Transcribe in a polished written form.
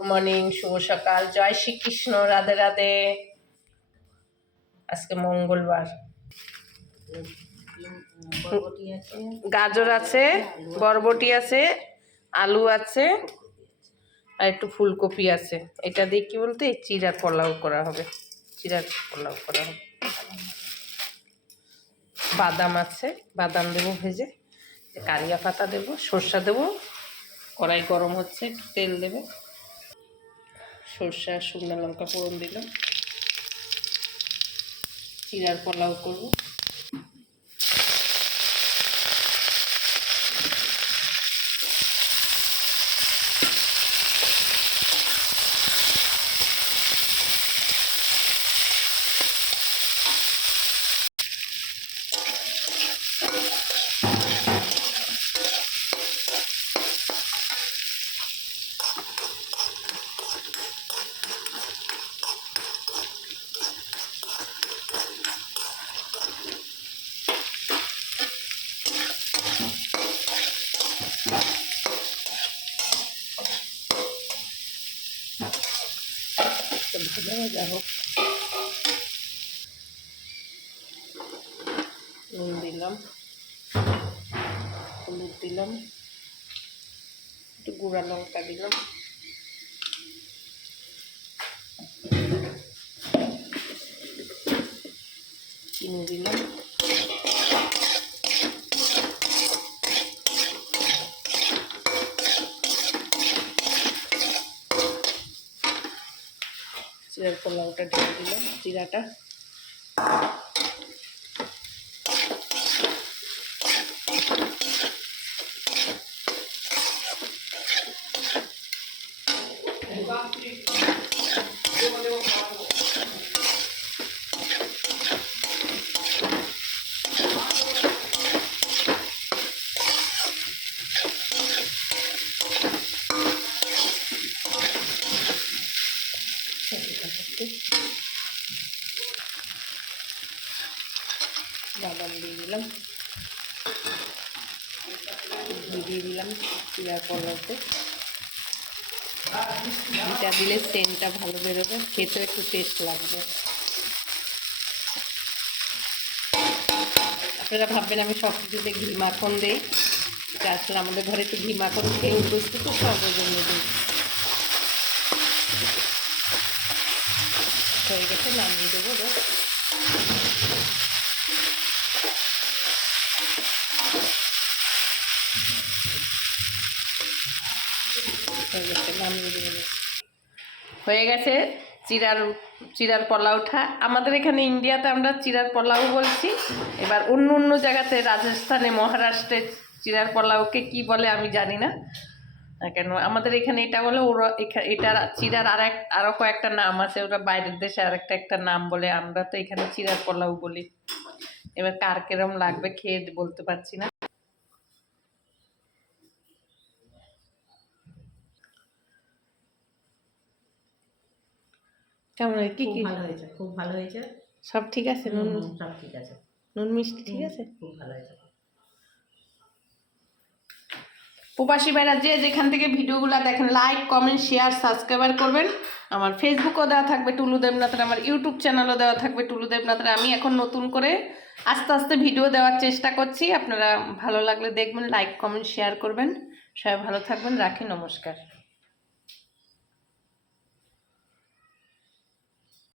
Morning, শুভ সকাল, জয় শ্রীকৃষ্ণ, রাধে রাধে। আজকে মঙ্গলবার। গাজর আছে, বরবটি আছে, আলু আছে আর একটু ফুলকপি আছে। এটা দিয়ে কি বলতে চিড়ার পোলাও করা হবে, চিড়ার পোলাও করা হবে। বাদাম আছে, বাদাম দেবো ভেজে, কারিয়া পাতা দেবো, সর্ষা দেবো। কড়াই গরম হচ্ছে, একটু তেল দেবে, সর্ষে আর শুকনো লঙ্কা ফোড়ন দিলাম। চিড়ার পোলাও করবো। ভেজে ভাজা হোক। নুন দিলাম, হলুদ দিলাম, একটু গুঁড়া লঙ্কা দিলাম, চিনি দিলাম, চিড়ার পোলাওটা ঢেলে দিলাম, চিড়াটা বাদাম দিয়ে দিলাম, দিয়ে দিলাম চিড়ার পোলাওতে। ঘিটা দিলে সেন্টটা ভালো বেরোবে, খেতেও একটু টেস্ট লাগবে। আপনারা ভাববেন আমি সব কিছুতে ঘি মাখন দিই, এটা আসলে আমাদের ঘরে একটু ঘি মাখন খেয়ে উপস্থিত, তো সবের জন্য দিই। হয়ে গেছে, নামিয়ে দেবো। হয়ে গেছে চিড়ার পোলাওটা। আমাদের এখানে ইন্ডিয়াতে আমরা চিড়ার পোলাও বলছি। এবার অন্য অন্য জায়গাতে, রাজস্থানে, মহারাষ্ট্রে চিড়ার পোলাওকে কি বলে আমি জানি না কেন। আমাদের এখানে এটা বলে, ওরা এটা চিড়ার আরো কয়েকটা নাম আছে, ওরা বাইরের দেশে একটা নাম বলে। আমরা তো এখানে চিড়ার পোলাও বলি। এবার কার কেরম লাগবে খেয়ে বলতে পারছি না। কেমন হয়? কি কি ভালো হয়েছে, খুব ভালো হয়েছে। সব ঠিক আছে? নুন সব ঠিক আছে, নুন মিষ্টি ঠিক আছে, খুব ভালো হয়েছে। প্রবাসী ভাইরা যে যেখান থেকে ভিডিওগুলো দেখেন, লাইক, কমেন্ট, শেয়ার, সাবস্ক্রাইবার করবেন। আমার ফেসবুকও দেওয়া থাকবে টুলু দেবনাথের, আমার ইউটিউব চ্যানেলও দেওয়া থাকবে টুলু দেবনাথের। আমি এখন নতুন করে আস্তে আস্তে ভিডিও দেওয়ার চেষ্টা করছি। আপনারা ভালো লাগলে দেখবেন, লাইক, কমেন্ট, শেয়ার করবেন। সবাই ভালো থাকবেন, রাখি, নমস্কার।